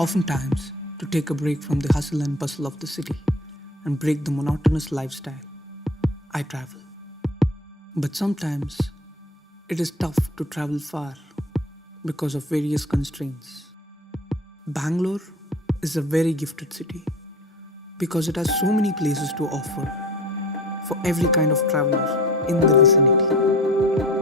Oftentimes, to take a break from the hustle and bustle of the city and break the monotonous lifestyle, I travel. But sometimes, it is tough to travel far because of various constraints. Bangalore is a very gifted city because it has so many places to offer for every kind of traveler in the vicinity.